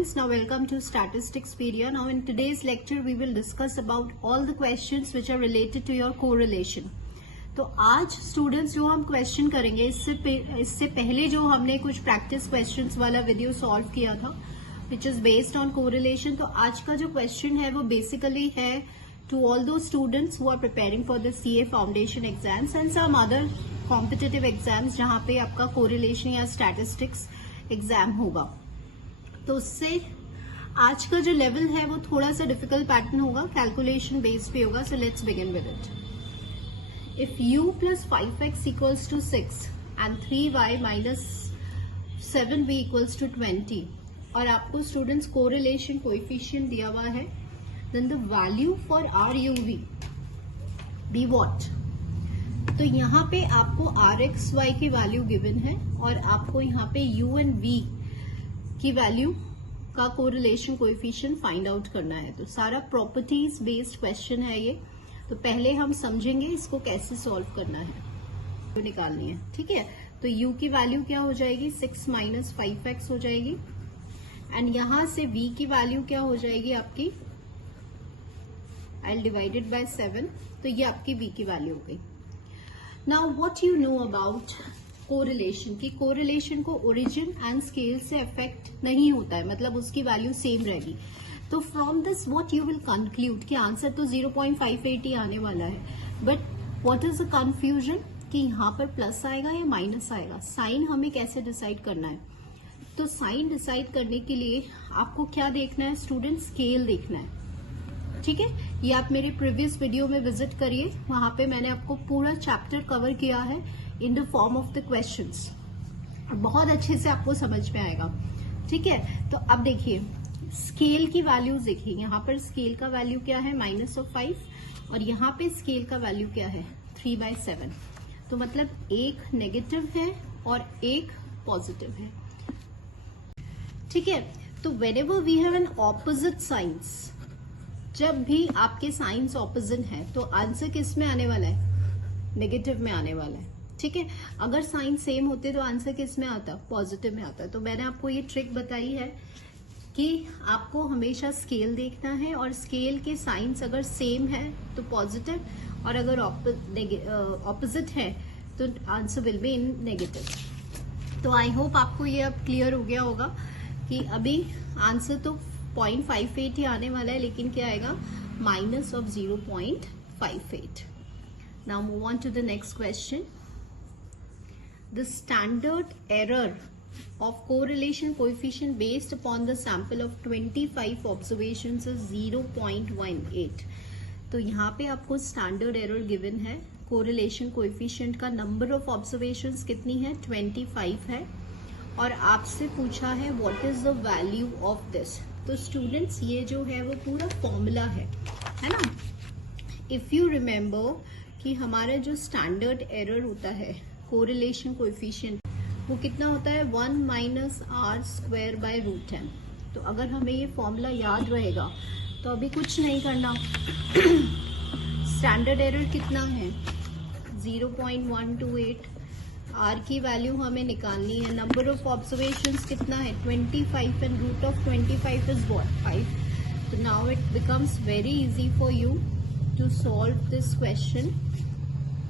students, now welcome to Statisticspedia. Now in today's lecture we will discuss about all the questions which are related to your correlation. तो आज students जो हम question करेंगे इससे पहले जो हमने कुछ प्रैक्टिस क्वेश्चंस वाला वीडियो सॉल्व किया था which is based on correlation, तो आज का जो क्वेश्चन है वो बेसिकली है to all those students who are preparing for the CA foundation exams and some other competitive exams जहां पे आपका कोरिलेशन या स्टैटिस्टिक्स एग्जाम होगा. तो उससे आज का जो लेवल है वो थोड़ा सा डिफिकल्ट पैटर्न होगा, कैलकुलेशन बेस पे होगा. So let's begin with it. If u plus 5x equals to 6 and 3y minus 7b equals to 20 और आपको स्टूडेंट्स कोरिलेशन कोएफिशिएंट दिया हुआ है, then the value for RUV be what? तो यहाँ पे आपको RXY की वैल्यू गिवन है और आपको यहाँ पे U and V की वैल्यू का कोरिलेशन कोएफिशिएंट फाइंड आउट करना है. तो सारा प्रॉपर्टीज बेस्ड क्वेश्चन है ये. तो पहले हम समझेंगे इसको कैसे सॉल्व करना है, तो निकालनी है. ठीक है, तो u की वैल्यू क्या हो जाएगी, 6 माइनस 5x हो जाएगी एंड यहां से v की वैल्यू क्या हो जाएगी आपकी, आई डिवाइडेड बाय 7. तो ये आपकी v की वैल्यू हो गई. Now what you know about correlation, की कोरिलेशन को ओरिजिन एंड स्केल से अफेक्ट नहीं होता है, मतलब उसकी वैल्यू सेम रहेगी. तो from this what you will conclude कि आंसर तो 0.58 ही आने वाला है, but what is the confusion कि यहाँ पर प्लस आएगा या माइनस आएगा. साइन हमें कैसे डिसाइड करना है, तो साइन डिसाइड करने के लिए आपको क्या देखना है स्टूडेंट, स्केल देखना है. ठीक है, ये आप मेरे प्रीवियस वीडियो में विजिट करिए, वहां पे मैंने आपको पूरा चैप्टर कवर किया है in the form of the questions. बहुत अच्छे से आपको समझ में आएगा. ठीक है, तो अब देखिए स्केल की वैल्यूज देखिए. यहाँ पर स्केल का वैल्यू क्या है, -5 और यहाँ पे स्केल का वैल्यू क्या है, 3/7. तो मतलब एक नेगेटिव है और एक पॉजिटिव है. ठीक है, तो whenever we have an opposite signs, जब भी आपके साइंस ऑपोजिट है तो आंसर किस में आने वाला है, नेगेटिव में आने वाला है. ठीक है, अगर साइन सेम होते तो आंसर किस में आता, पॉजिटिव में आता. तो मैंने आपको ये ट्रिक बताई है कि आपको हमेशा स्केल देखना है और स्केल के साइंस अगर सेम है तो पॉजिटिव और अगर ऑपोजिट है तो answer will be in negative. तो आई होप आपको ये अब क्लियर हो गया होगा कि अभी आंसर तो 0.58 ही आने वाला है, लेकिन क्या आएगा, minus of 0.58. Now move on to the next question. The standard error of correlation coefficient based upon the sample of 25 observations is 0.18. तो यहाँ पे आपको स्टैंडर्ड एरर गिवन है. कोरिलेशन कोएफिशिएंट का नंबर ऑफ ऑब्जर्वेशंस कितनी है, 25 है और आपसे पूछा है what is the value of this. तो स्टूडेंट्स ये जो है वो पूरा फॉर्मूला है ना. इफ यू रिमेम्बर कि हमारा जो स्टैंडर्ड एरर होता है कोरिलेशन कोएफिशिएंट वो कितना होता है, 1 minus r square by root m. तो अगर हमें ये फॉर्मूला याद रहेगा तो अभी कुछ नहीं करना. स्टैंडर्ड एरर कितना है, 0.128. आर की वैल्यू हमें निकालनी है. नंबर ऑफ ऑब्जर्वेशंस कितना है, 25 and root of 25 is what, 5. तो now it becomes very easy for you to solve this question.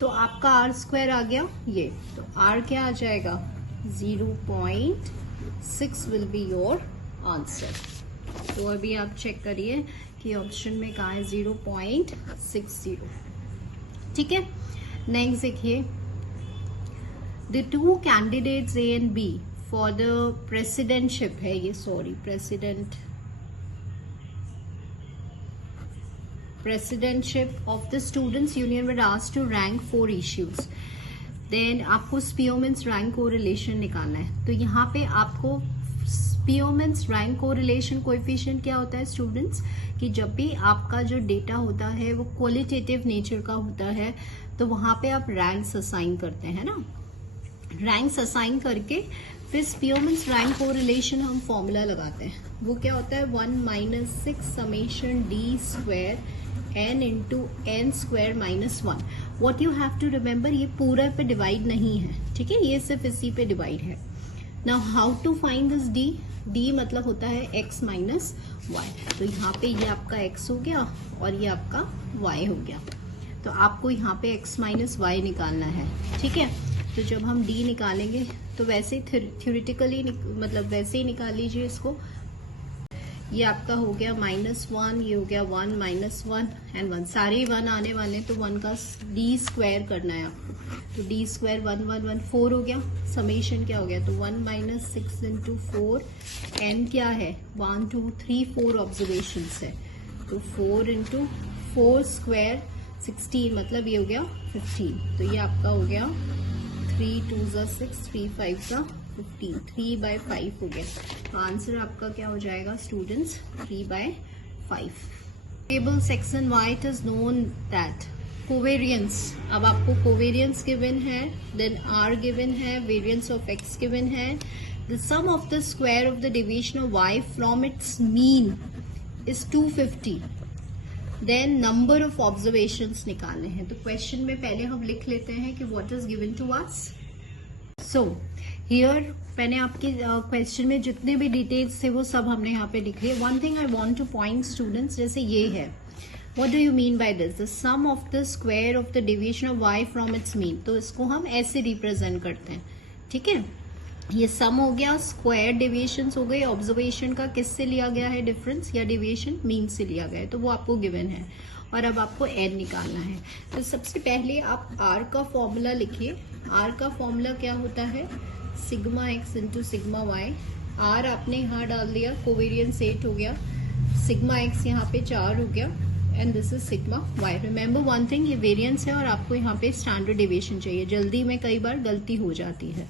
तो आपका आर स्क्वायर आ गया ये, तो आर क्या आ जाएगा, 0.6 विल बी योर आंसर. तो अभी आप चेक करिए कि ऑप्शन में कहाँ है, 0.60. ठीक है, नेक्स्ट देखिए. The two candidates A and B for the presidentship है ये, sorry presidentship of the students union were asked to rank 4 issues. Then आपको Spearman's rank correlation निकालना है. तो यहाँ पे आपको Spearman's rank correlation coefficient क्या होता है स्टूडेंट्स, कि जब भी आपका जो डेटा होता है वो क्वालिटेटिव नेचर का होता है तो वहां पे आप रैंक्स असाइन करते हैं ना. रैंक्स असाइन करके फिर Spearman's rank correlation हम फॉर्मूला लगाते हैं. वो क्या होता है, 1 minus 6 summation d square n into n square minus 1. What you have to remember, ये पूरा पे डिवाइड नहीं है. ठीक है, ये सिर्फ इसी पे डिवाइड है. Now how to find this d, d मतलब होता है x माइनस वाई। तो यहाँ पे ये आपका x हो गया और ये आपका y हो गया। तो आपको यहाँ पे x माइनस वाई निकालना है, ठीक है। तो जब हम d निकालेंगे तो वैसे ही थ्योरेटिकली मतलब वैसे ही निकाल लीजिए इसको। ये आपका हो गया -1, ये हो गया 1 -1 एंड 1, सारे ही 1 आने वाले, तो 1 का डी स्क्वायर करना है आपको। तो डी स्क्वायर 1 1 1 4 हो गया, समेशन क्या हो गया, तो 1 - 6 × 4, एन क्या है 1 2 3 4 ऑब्जर्वेशन है, तो 4 × 4 स्क्वायर 16, मतलब ये हो गया 15। तो ये आपका हो गया 3 2 6 3 5 15, 3/5 हो गया। आंसर आपका क्या हो जाएगा students, 3/5। Table section Y it is known that covariance, अब आपको कोवेरियंस गिवन है, देन R गिवन है, वेरियंस ऑफ X गिवन है, the sum of the square of the division of Y from its mean is 250, then number of observations निकालने हैं। तो question में पहले हम लिख लेते हैं कि what is given to us. So here मैंने आपके क्वेश्चन में जितने भी डिटेल्स थे वो सब हमने यहाँ पे लिख लिए। One thing I want to point students, जैसे ये है, what do you mean by this, the sum of the square of the division of y from its mean, तो इसको हम ऐसे रिप्रेजेंट करते हैं, ठीक है। ये सम हो गया, स्क्वायर डेविएशन हो गए, ऑब्जर्वेशन का किससे लिया गया है डिफरेंस या डेविएशन, मीन से लिया गया है, तो वो आपको गिवन है। और अब आपको n निकालना है। तो सबसे पहले आप r का फॉर्मूला लिखिए। r का फॉर्मूला क्या होता है, sigma x into sigma y. r आपने यहाँ डाल दिया, कोवेरियंस 8 हो गया, सिग्मा x यहाँ पे 4 हो गया, and this is sigma y। Remember one thing, ये वेरियंस है और आपको यहाँ पे स्टैंडर्ड डेविएशन चाहिए, जल्दी में कई बार गलती हो जाती है।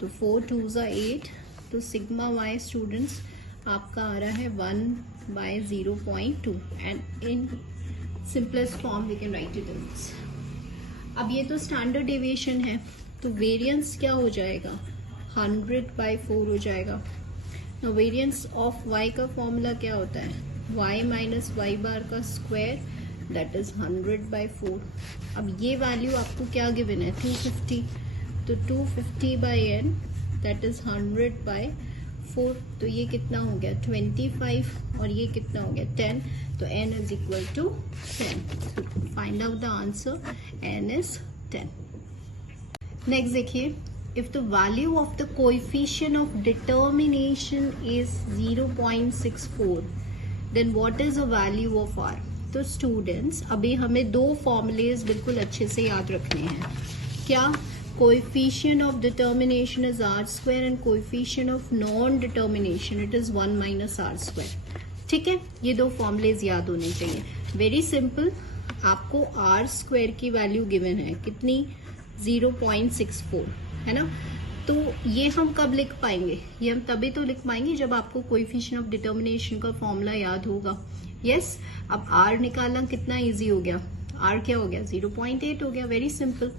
तो 4 2 8, तो सिग्मा y स्टूडेंट्स आपका आ रहा है 1/0.2, and in simplest form we can write it in this. अब ये तो स्टैंडर्ड डेविएशन है, तो वेरियंस क्या हो जाएगा, 100/4 हो जाएगा। तो वेरियंस ऑफ y का फॉर्मूला क्या होता है, y माइनस वाई बार का स्क्वायर, दैट इज 100/4। अब ये वैल्यू आपको क्या गिवन है, 250, तो 250/n दैट इज 100/4। तो ये कितना हो गया 25, और ये कितना हो गया 10, तो n is equal to 10। Find out the answer, n is 10। Next देखिए, if the value of the coefficient of determination is 0.64, then what is the value of r? तो स्टूडेंट्स अभी हमें दो फॉर्मूलेज बिल्कुल अच्छे से याद रखने हैं। क्या, coefficient of determination is r square and coefficient of non determination it is 1 - r square, ठीक है। ये दो फॉर्मूलेज याद होने चाहिए। वेरी सिंपल, आपको r स्क्वायर की वैल्यू गिवन है कितनी, 0.64, है ना। तो ये हम कब लिख पाएंगे, ये हम तभी तो लिख पाएंगे जब आपको कोएफिशिएंट ऑफ डिटर्मिनेशन का फॉर्मूला याद होगा। यस, अब r निकालना कितना इजी हो गया, r क्या हो गया 0.8 हो गया, वेरी सिंपल,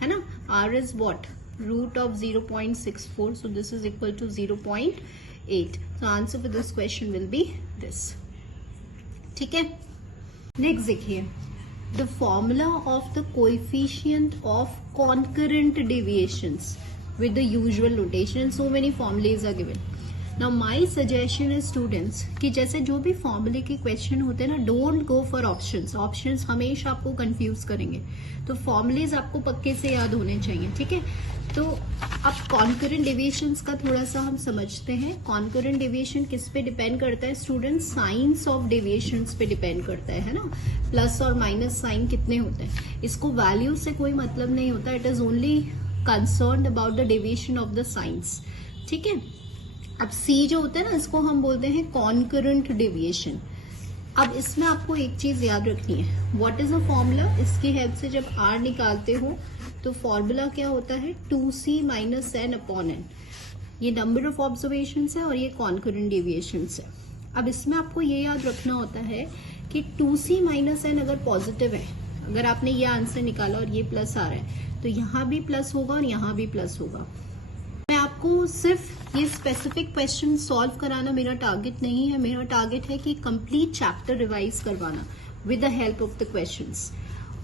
है ना। r is what, root of 0.64, so this is equal to 0.8। So answer for this question will be this, ठीक है। नेक्स्ट देखिए, the formula of the coefficient of concurrent deviations with the usual notation, so many formulas are given. Now my suggestion is students कि जैसे जो भी फॉर्मूले के question होते हैं ना, don't go for options, options हमेशा आपको कंफ्यूज करेंगे, तो फॉर्मूलेज आपको पक्के से याद होने चाहिए, ठीक है। तो अब कॉन्करेंट डेविएशंस का थोड़ा सा हम समझते हैं। कॉन्करेंट डेविएशन किस पे डिपेंड करता है स्टूडेंट्स, साइंस ऑफ डेविएशंस पे डिपेंड करता है ना, प्लस और माइनस साइन कितने होते हैं, इसको वैल्यू से कोई मतलब नहीं होता, it is only concerned about the deviation of the science, ठीक है। अब सी जो होता है ना, इसको हम बोलते हैं कॉन्करेंट डेविएशन। अब इसमें आपको एक चीज याद रखनी है, व्हाट इज अ फॉर्मूला, इसकी हेल्प से जब आर निकालते हो तो फॉर्मूला क्या होता है, 2c - n/n। ये नंबर ऑफ ऑब्जर्वेशन है और ये कॉन्करेंट डेविएशन है। अब इसमें आपको ये याद रखना होता है कि 2c - n अगर पॉजिटिव है, अगर आपने ये आंसर निकाला और ये प्लस आ रहा है, तो यहाँ भी प्लस होगा और यहाँ भी प्लस होगा। मैं आपको सिर्फ ये स्पेसिफिक क्वेश्चन सॉल्व कराना मेरा टारगेट नहीं है, मेरा टारगेट है कि कंप्लीट चैप्टर रिवाइज करवाना with the help of the questions.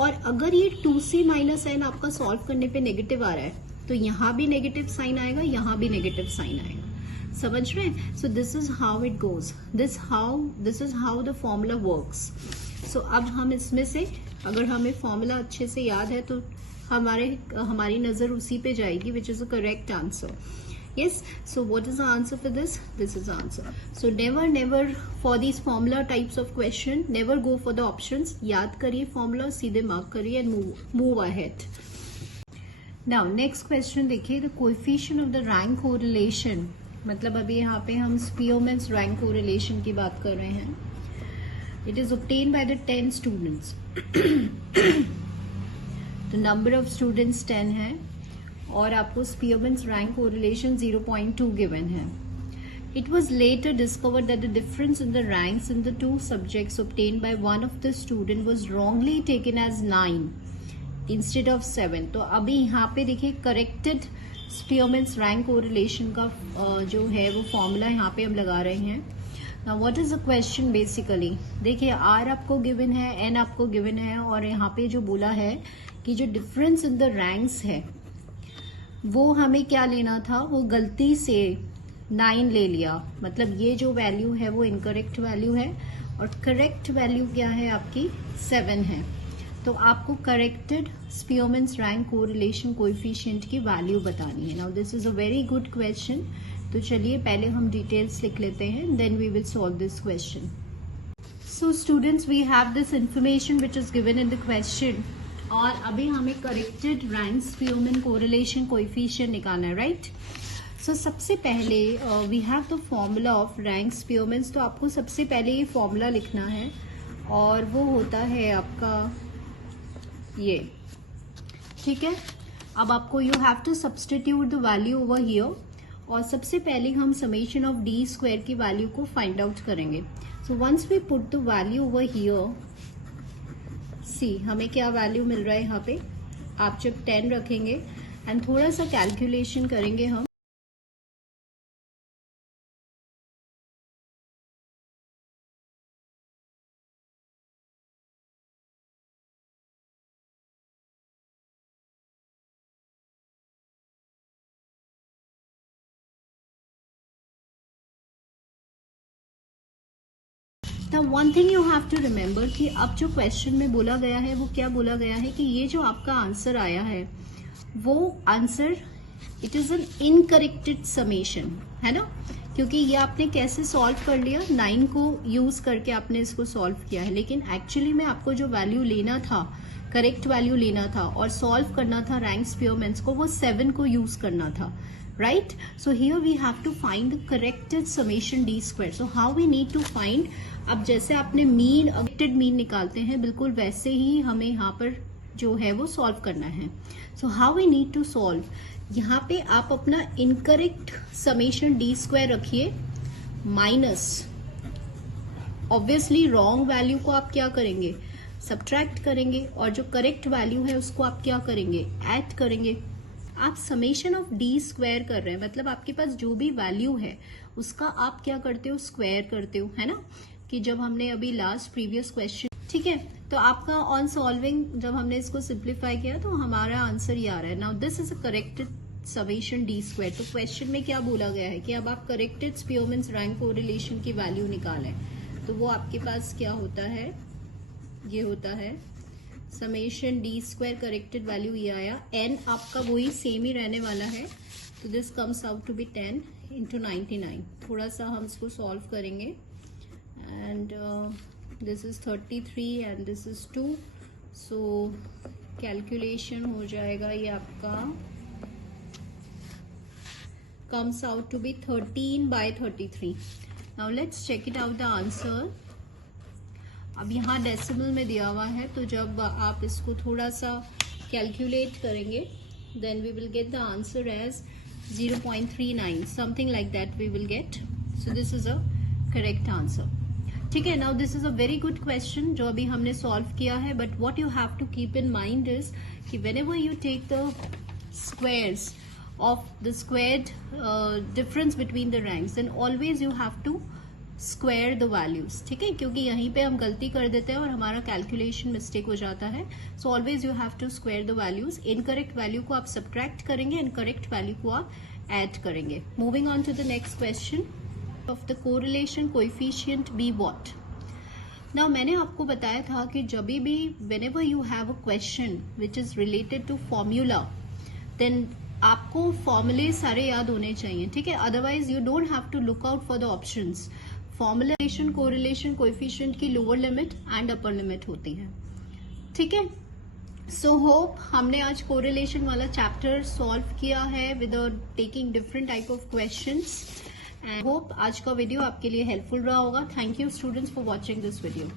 और अगर ये 2c - n आपका सॉल्व करने पे नेगेटिव आ रहा है, तो यहाँ भी नेगेटिव साइन आएगा, यहाँ भी नेगेटिव साइन आएगा। समझ रहे हैं? So this is how it goes, this is how the formula works. So अब हम इसमें से अगर हमें फॉर्मूला अच्छे से याद है तो हमारी नजर उसी पे जाएगी, which is a correct answer. Yes, so what is the answer for this? This is the answer. So never for these formula types of question, never go for the options. याद करिए formula, सीधे mark करिए and move ahead. Now next question देखिए, the coefficient of the rank correlation. मतलब अभी यहाँ पे हम Spearman's rank correlation की बात कर रहे हैं. It is obtained by the 10 students. The number of students 10 है और आपको Spearman's rank correlation 0.2 given है. It was later discovered that the difference in the ranks in the two subjects obtained by one of the student was wrongly taken as 9 instead of 7. तो अभी यहाँ पे देखिए corrected Spearman's rank correlation का जो है वो फॉर्मूला यहाँ पे हम लगा रहे हैं. Now what is the question basically? देखिए R आपको given है, N आपको given है और यहाँ पे जो बोला है कि जो difference in the ranks है वो हमें क्या लेना था, वो गलती से 9 ले लिया. मतलब ये जो वैल्यू है वो इनकरेक्ट वैल्यू है और करेक्ट वैल्यू क्या है आपकी 7 है. तो आपको corrected Spearman's rank correlation coefficient की वैल्यू बतानी है. Now this is a very good question. तो चलिए पहले हम डिटेल्स लिख लेते हैं, then we will solve this question. So students, we have this information which is given in the question और अभी हमें corrected rank Spearman correlation coefficient निकालना है, राइट? सो सबसे पहले we have the formula of rank Spearman. तो आपको सबसे पहले ये फॉर्मूला लिखना है और वो होता है आपका ये, ठीक है. अब आपको you have to substitute the value over here और सबसे पहले हम समेशन ऑफ डी स्क्वायर की वैल्यू को फाइंड आउट करेंगे. So once we put the value over here, see हमें क्या वैल्यू मिल रहा है यहाँ पे. आप जब 10 रखेंगे एंड थोड़ा सा कैलकुलेशन करेंगे हम, the one thing you have to remember कि अब जो क्वेश्चन में बोला गया है वो क्या बोला गया है कि ये जो आपका आंसर आया है वो answer it is an incorrected summation है ना, क्योंकि ये आपने कैसे सॉल्व कर लिया, 9 को यूज करके आपने इसको सॉल्व किया है. लेकिन एक्चुअली में आपको जो वैल्यू लेना था, करेक्ट वैल्यू लेना था और सॉल्व करना था रैंक स्पीयरमैन को, वो 7 को यूज करना था, right? So here we have to find the corrected summation d square. So how we need to find, अब जैसे आपने मीन corrected मीन निकालते हैं बिल्कुल वैसे ही हमें यहाँ पर जो है वो सॉल्व करना है. So how we need to solve, यहाँ पे आप अपना इनकरेक्ट समेशन डी स्क्वायर रखिए माइनस ऑब्वियसली रॉन्ग वैल्यू को आप क्या करेंगे, सब्ट्रैक्ट करेंगे और जो करेक्ट वैल्यू है उसको आप क्या करेंगे, ऐड करेंगे. आप समेशन ऑफ डी स्क्वायर कर रहे हैं, मतलब आपके पास जो भी वैल्यू है उसका आप क्या करते हो, स्क्वायर करते हो, है ना. कि जब हमने अभी लास्ट प्रीवियस क्वेश्चन, ठीक है, तो आपका ऑन सॉल्विंग जब हमने इसको सिंप्लीफाई किया तो हमारा आंसर ये आ रहा है. Now this is a corrected summation d square. तो क्वेश्चन में क्या बोला गया है कि अब आप करेक्टेड स्पीयरमैन रैंक कोरिलेशन की वैल्यू निकालें. तो वो आपके पास क्या होता है, ये होता है summation d square corrected value ये आया. एन आपका वही सेम ही रहने वाला है. तो this comes out to be 10 into 99. थोड़ा सा हम इसको सॉल्व करेंगे and this is 33 and this is 2. So calculation हो जाएगा ये आपका comes out to be 13/33. Now let's check it out the answer. अब यहाँ डेसिमल में दिया हुआ है तो जब आप इसको थोड़ा सा कैलकुलेट करेंगे then we will get the answer as 0.39 something like that we will get. So this is a correct answer. ठीक है, now this is a very good question जो अभी हमने सॉल्व किया है. But what you have to keep in mind is कि whenever you take the squares of the squared difference between the ranks, then always you have to square the values. ठीक है, क्योंकि यहीं पे हम गलती कर देते हैं और हमारा कैलकुलेशन मिस्टेक हो जाता है. So always you have to square the values. Incorrect value को आप सब्ट्रैक्ट करेंगे एंड करेक्ट वैल्यू को आप ऐड करेंगे. Moving on to the next question. Of the correlation coefficient be what. Now मैंने आपको बताया था कि जब भी whenever you have a question which is related to formula, then आपको फॉर्मूले सारे याद होने चाहिए, ठीक है. Otherwise you don't have to look out for the options. Formulation correlation coefficient की lower limit and upper limit होती है, ठीक है. सो होप हमने आज कोरिलेशन वाला चैप्टर सॉल्व किया है with taking different type of questions. And hope आज का वीडियो आपके लिए हेल्पफुल रहा होगा. Thank you students for watching this video.